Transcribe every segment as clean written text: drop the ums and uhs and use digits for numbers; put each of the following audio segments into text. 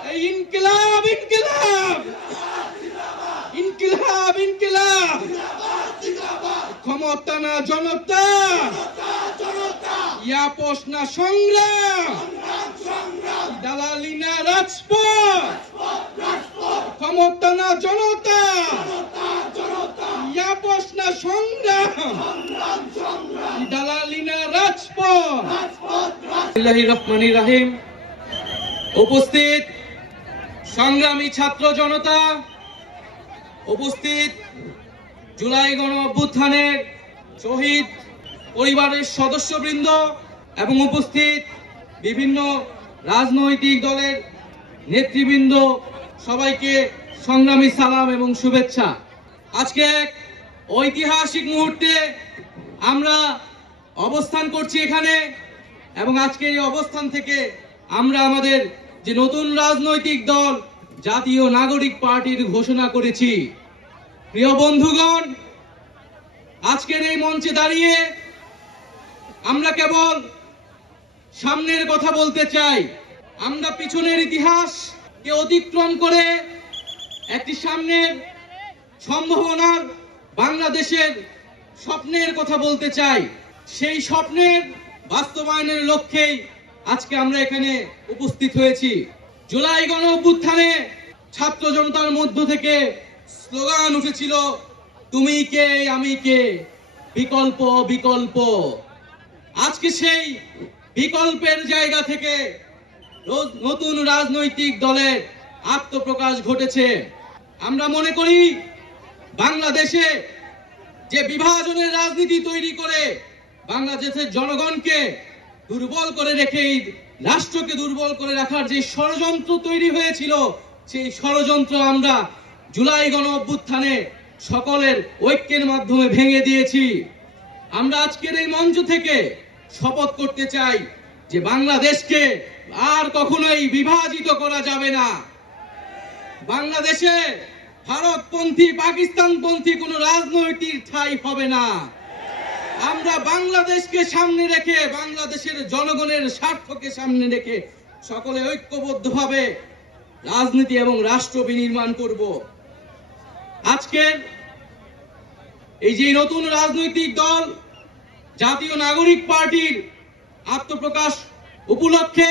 ইনকিলাব ইনকিলাব ইনকিলাব ইনকিলাব ক্ষমতা না জনতা, ইয়াপস না সংগ্রাম, দালালি না রাজপথ। ক্ষমতা না জনতা, ইয়াপস না সংগ্রাম, দালালি না রাজপথ। বিসমিল্লাহির রহমানির রহিম। উপস্থিত সংগ্রামী ছাত্র জনতা, উপস্থিত জুলাই গণ অভ্যুত্থানের শহীদ পরিবারের সদস্যবৃন্দ এবং উপস্থিত বিভিন্ন রাজনৈতিক দলের নেতৃবৃন্দ, সবাইকে সংগ্রামী সালাম এবং শুভেচ্ছা। আজকে এক ঐতিহাসিক মুহূর্তে আমরা অবস্থান করছি এখানে, এবং আজকে এই অবস্থান থেকে আমরা আমাদের যে নতুন রাজনৈতিক দল জাতীয় নাগরিক পার্টির ঘোষণা করেছি। প্রিয় বন্ধুগণ, আজকের এই মঞ্চে দাঁড়িয়ে আমরা কেবল সামনের কথা বলতে চাই। আমরা পিছনের ইতিহাসকে অতিক্রম করে একটি সামনের সম্ভাবনার বাংলাদেশের স্বপ্নের কথা বলতে চাই। সেই স্বপ্নের বাস্তবায়নের লক্ষ্যেই আজকে আমরা এখানে উপস্থিত হয়েছি। জুলাই গণ অভ্যুত্থানে ছাত্র জনতার মধ্য থেকে স্লোগান উঠেছিল, তুমি কে আমি কে, বিকল্প বিকল্প। আজকে সেই বিকল্পের জায়গা থেকে নতুন রাজনৈতিক দলের আত্মপ্রকাশ ঘটেছে। আমরা মনে করি বাংলাদেশে যে বিভাজনের রাজনীতি তৈরি করে বাংলাদেশের জনগণকে দুর্বল করে রেখে রাষ্ট্রকে দুর্বল করে রাখার যে ষড়যন্ত্র তৈরি হয়েছিল, সেই ষড়যন্ত্র আমরা জুলাই গণ অভ্যুত্থানে সকলের ঐক্যের মাধ্যমে ভেঙে দিয়েছি। আমরা আজকের এই মঞ্চ থেকে শপথ করতে চাই যে বাংলাদেশকে আর কখনোই বিভাজিত করা যাবে না। বাংলাদেশে ভারতপন্থী পাকিস্তানপন্থী কোনো রাজনৈতিক ঠাঁই হবে না। আমরা বাংলাদেশকে সামনে রেখে, বাংলাদেশের জনগণের স্বার্থকে সামনে রেখে সকলে ঐক্যবদ্ধভাবে রাজনীতি এবং রাষ্ট্র বিনির্মাণ করব। আজকের এই যে নতুন রাজনৈতিক দল জাতীয় নাগরিক পার্টির আত্মপ্রকাশ উপলক্ষে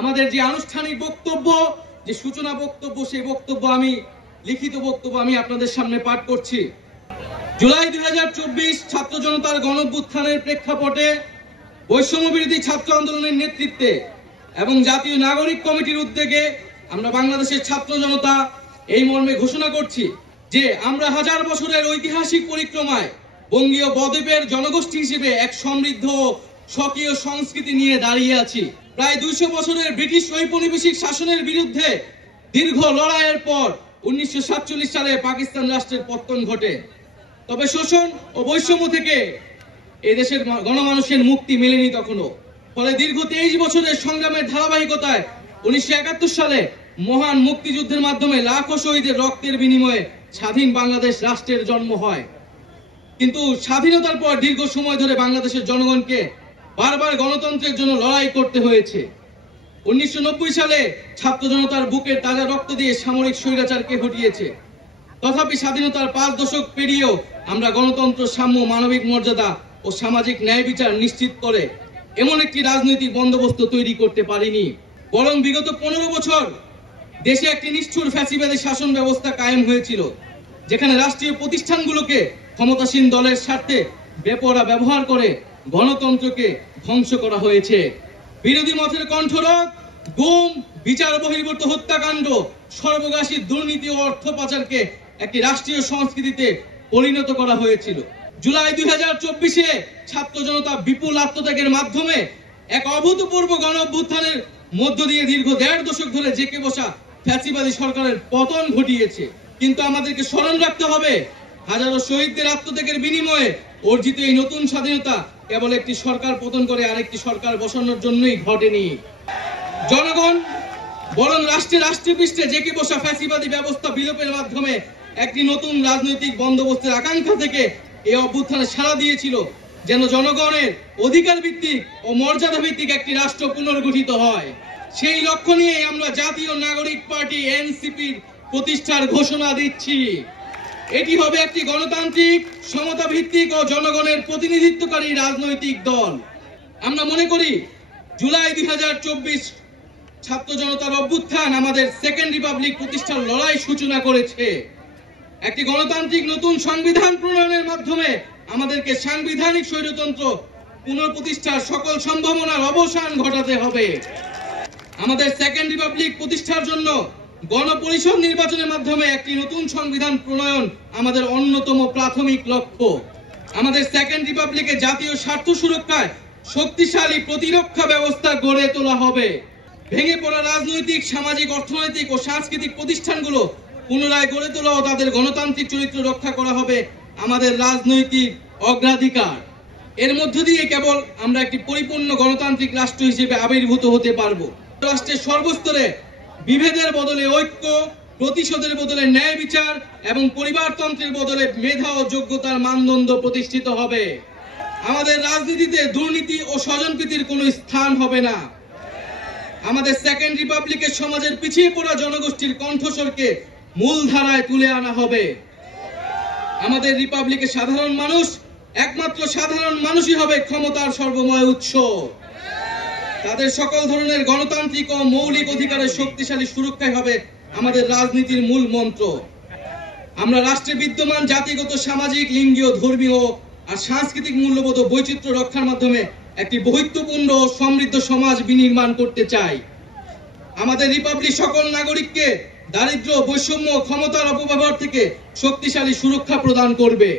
আমাদের যে আনুষ্ঠানিক বক্তব্য, যে সূচনা বক্তব্য, সেই বক্তব্য আমি লিখিত বক্তব্য আমি আপনাদের সামনে পাঠ করছি। জুলাই 2024 ছাত্র জনতার গণঅভ্যুত্থানের প্রেক্ষাপটে বৈষম্য বিরোধী ছাত্র আন্দোলনের নেতৃত্বে এবং জাতীয় নাগরিক কমিটির উদ্যোগে আমরা বাংলাদেশের ছাত্র জনতা এই মর্মে ঘোষণা করছি যে আমরা হাজার বছরের ঐতিহাসিক পরিক্রমায় বঙ্গীয় বদ্বীপের জনগোষ্ঠী হিসেবে এক সমৃদ্ধ স্বকীয় সংস্কৃতি নিয়ে দাঁড়িয়ে আছি। প্রায় 200 বছরের ব্রিটিশ ঔপনিবেশিক শাসনের বিরুদ্ধে দীর্ঘ লড়াইয়ের পর 1947 সালে পাকিস্তান রাষ্ট্রের পতন ঘটে। তবে শোষণ ও বৈষম্য থেকে এই দেশের গণমানুষের মুক্তি মেলেনি তখনো। ফলে দীর্ঘ 23 বছরের সংগ্রামের ধারাবাহিকতায় 1971 সালে মহান মুক্তিযুদ্ধের মাধ্যমে লাখো শহীদের রক্তের বিনিময়ে স্বাধীন বাংলাদেশ রাষ্ট্রের জন্ম হয়। কিন্তু স্বাধীনতার পর দীর্ঘ সময় ধরে বাংলাদেশের জনগণকে বারবার গণতন্ত্রের জন্য লড়াই করতে হয়েছে। 1990 সালে ছাত্র জনতার বুকের তাজা রক্ত দিয়ে সামরিক স্বৈরাচারকে হটিয়েছে। তথাপি স্বাধীনতার 5 দশক পেরিয়েও আমরা গণতন্ত্র, সাম্য, মানবিক মর্যাদা ও সামাজিক ন্যায় বিচার নিশ্চিত করে এমন একটি রাজনৈতিক বন্দোবস্ত তৈরি করতে পারিনি। বরং বিগত 15 বছর দেশে একটি নিষ্ঠুর ফ্যাসিবাদী শাসন ব্যবস্থা কায়েম হয়েছিল, যেখানে রাষ্ট্রীয় প্রতিষ্ঠানগুলোকে ক্ষমতাসীন দলের স্বার্থে বেপরোয়া ব্যবহার করে গণতন্ত্রকে ধ্বংস করা হয়েছে। বিরোধী মতের কণ্ঠরোধ, গুম, বিচার বহির্ভূত হত্যাকাণ্ড, সর্বগ্রাসী দুর্নীতি ও অর্থ পাচারকে একটি রাষ্ট্রীয় সংস্কৃতিতে পরিণত করা হয়েছিল। জুলাই 2024-এ ছাত্র জনতা বিপুল আত্মত্যাগের মাধ্যমে এক অভূতপূর্ব গণ অভ্যুত্থানের মধ্য দিয়ে দীর্ঘ 1.5 দশক ধরে জেঁকে বসা ফ্যাসিবাদী সরকারের পতন ঘটিয়েছে। কিন্তু আমাদেরকে স্মরণ রাখতে হবে, হাজারো শহীদদের আত্মত্যাগের বিনিময়ে অর্জিত এই নতুন স্বাধীনতা কেবল একটি সরকার পতন করে আরেকটি সরকার বসানোর জন্যই ঘটেনি। জনগণ বরং রাষ্ট্রপৃষ্ঠে জেঁকে বসা ফ্যাসিবাদী ব্যবস্থা বিলোপের মাধ্যমে একটি নতুন রাজনৈতিক বন্দোবস্তের আকাঙ্ক্ষা থেকে এই অভ্যুত্থানে সাড়া দিয়েছিল, যেন জনগণের অধিকার ভিত্তিক ও মর্যাদা ভিত্তিক একটি রাষ্ট্র পুনর্গঠিত হয়। সেই লক্ষ্য নিয়ে আমরা জাতীয় নাগরিক পার্টি এনসিপির প্রতিষ্ঠার ঘোষণা দিচ্ছি। এটি হবে একটি গণতান্ত্রিক, সমতা ভিত্তিক ও জনগণের প্রতিনিধিত্বকারী রাজনৈতিক দল। আমরা মনে করি জুলাই 2024 ছাত্র জনতার অভ্যুত্থান আমাদের সেকেন্ড রিপাবলিক প্রতিষ্ঠার লড়াই সূচনা করেছে। একটি গণতান্ত্রিক নতুন সংবিধান প্রণয়নের মাধ্যমে আমাদেরকে সাংবিধানিক স্বৈরতন্ত্র পুনঃপ্রতিষ্ঠার সকল সম্ভাবনার অবসান ঘটাতে হবে। আমাদের সেকেন্ড রিপাবলিক প্রতিষ্ঠার জন্য গণপরিষদ নির্বাচনের মাধ্যমে একটি নতুন সংবিধান প্রণয়ন আমাদের অন্যতম প্রাথমিক লক্ষ্য। আমাদের সেকেন্ড রিপাবলিকে জাতীয় স্বার্থ সুরক্ষায় শক্তিশালী প্রতিরক্ষা ব্যবস্থা গড়ে তোলা হবে। ভেঙে পড়া রাজনৈতিক, সামাজিক, অর্থনৈতিক ও সাংস্কৃতিক প্রতিষ্ঠানগুলো পুনরায় গড়ে তোলা ও তাদের গণতান্ত্রিক চরিত্র রক্ষা করা হবে আমাদের রাজনৈতিক অগ্রাধিকার। এর মধ্য দিয়ে কেবল আমরা একটি পরিপূর্ণ গণতান্ত্রিক রাষ্ট্র হিসেবে আবির্ভূত হতে পারবো। রাষ্ট্রের সর্বস্তরে বিভেদের বদলে ঐক্য, প্রতিশোধের বদলে ন্যায় বিচার এবং পরিবারতন্ত্রের বদলে মেধা ও যোগ্যতার মানদণ্ড প্রতিষ্ঠিত হবে। আমাদের রাজনীতিতে দুর্নীতি ও স্বজনপ্রীতির কোনো স্থান হবে না। আমাদের সেকেন্ড রিপাবলিকের সমাজের পিছিয়ে পড়া জনগোষ্ঠীর কণ্ঠস্বরকে মূলধারায় তুলে আনা হবে। আমাদের রিপাবলিকের সাধারণ মানুষ, একমাত্র সাধারণ মানুষই হবে ক্ষমতার সর্বময় উৎস। তাদের সকল ধরনের গণতান্ত্রিক ও মৌলিক অধিকারের শক্তিশালী সুরক্ষাই হবে আমাদের রাজনীতির মূল মন্ত্র। আমরা রাষ্ট্রে বিদ্যমান জাতিগত, সামাজিক, লিঙ্গীয়, ধর্মীয় আর সাংস্কৃতিক মূল্যবোধ ও বৈচিত্র্য রক্ষার মাধ্যমে একটি বৈচিত্র্যপূর্ণ ও সমৃদ্ধ সমাজ বিনির্মাণ করতে চাই। আমাদের রিপাবলিক সকল নাগরিককে দারিদ্র্য, বৈষম্য, ক্ষমতার অপব্যবহার থেকে শক্তিশালী সুরক্ষা প্রদান করবে।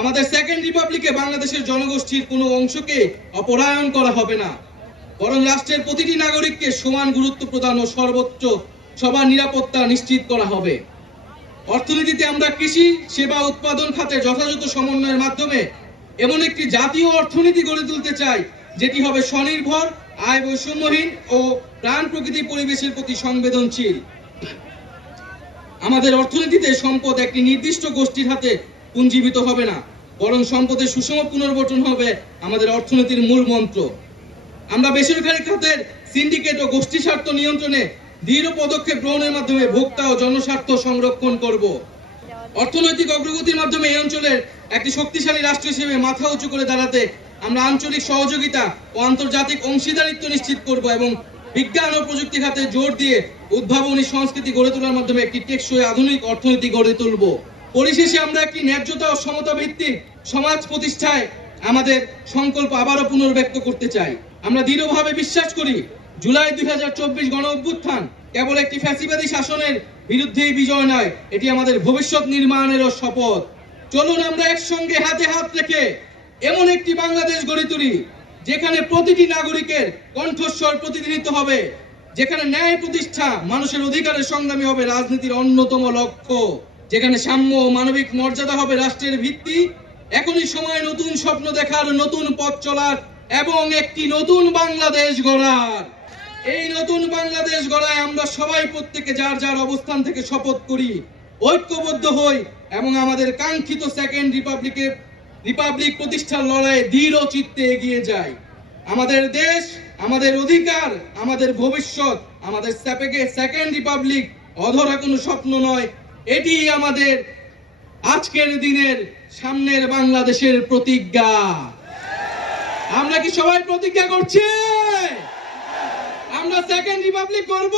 আমাদের সেকেন্ড রিপাবলিকে বাংলাদেশের জনগোষ্ঠীর কোনো অংশকে অপরায়ণ করা হবে না, বরং রাষ্ট্রের প্রতিটি নাগরিককে সমান গুরুত্ব প্রদান ও সর্বোচ্চ সবার নিরাপত্তা নিশ্চিত করা হবে। অর্থনীতিতে আমরা কৃষি, সেবা, উৎপাদন খাতে যথাযথ সমন্বয়ের মাধ্যমে এমন একটি জাতীয় অর্থনীতি গড়ে তুলতে চাই যেটি হবে স্বনির্ভর, আয় বৈষম্যহীন ও প্রাণ প্রকৃতি পরিবেশের প্রতি সংবেদনশীল। আমাদের অর্থনীতিতে সম্পদ একটি নির্দিষ্ট গোষ্ঠীর হাতে পুঞ্জীভূত হবে না, বরং সম্পদের সুষম পুনর্বণ্টন হবে আমাদের অর্থনীতির মূল মন্ত্র। আমরা বেসরকারি খাতের সিন্ডিকেট ও গোষ্ঠী স্বার্থ নিয়ন্ত্রণে দৃঢ় পদক্ষেপ গ্রহণের মাধ্যমে ভোক্তা ও জনস্বার্থ সংরক্ষণ করব। অর্থনৈতিক অগ্রগতির মাধ্যমে এই অঞ্চলের একটি শক্তিশালী রাষ্ট্র হিসেবে মাথা উঁচু করে দাঁড়াতে আমরা আঞ্চলিক সহযোগিতা ও আন্তর্জাতিক অংশীদারিত্ব নিশ্চিত করব এবং বিজ্ঞান ও প্রযুক্তি খাতে জোর দিয়ে উদ্ভাবনী সংস্কৃতি গড়ে তোলার মাধ্যমে একটি টেকসই আধুনিক অর্থনীতি গড়ে তুলব। পরিশেষে আমরা একটি ন্যায্যতা ও সমতা ভিত্তিক সমাজ প্রতিষ্ঠায় আমাদের সংকল্প আবারও পুনর্ব্যক্ত করতে চাই। আমরা দৃঢ়ভাবে বিশ্বাস করি জুলাই 2024 গণ অভ্যুত্থান কেবল একটি ফ্যাসিবাদী শাসনের বিরুদ্ধেই বিজয় নয়, এটি আমাদের ভবিষ্যৎ নির্মাণেরও শপথ। চলুন আমরা একসঙ্গে হাতে হাত রেখে এমন একটি বাংলাদেশ গড়ে তুলি যেখানে প্রতিটি নাগরিকের কণ্ঠস্বর প্রতিনিধিত্ব হবে, যেখানে ন্যায় প্রতিষ্ঠা, মানুষের অধিকারের সংগ্রামী হবে রাজনীতির অন্যতম লক্ষ্য, যেখানে সাম্য ও মানবিক মর্যাদা হবে রাষ্ট্রের ভিত্তি। এখনই সময় নতুন স্বপ্ন দেখার, নতুন পথ চলার এবং একটি নতুন বাংলাদেশ গড়ার। এই নতুন বাংলাদেশ গড়ায় আমরা সবাই প্রত্যেকে যার যার অবস্থান থেকে শপথ করি, ঐক্যবদ্ধ হই এবং আমাদের কাঙ্ক্ষিত সেকেন্ড রিপাবলিক প্রতিষ্ঠার লড়াইয়ে দৃঢ় চিত্তে এগিয়ে যাই। আমাদের দেশ, আমাদের অধিকার, আমাদের ভবিষ্যৎ, আমাদের সেকেন্ড রিপাবলিক অধরা কোনো স্বপ্ন নয়, এটি আমাদের আজকের দিনের সামনের বাংলাদেশের প্রতিজ্ঞা। আমরা কি সবাই প্রতিজ্ঞা করছি আমরা সেকেন্ড রিপাবলিক করব?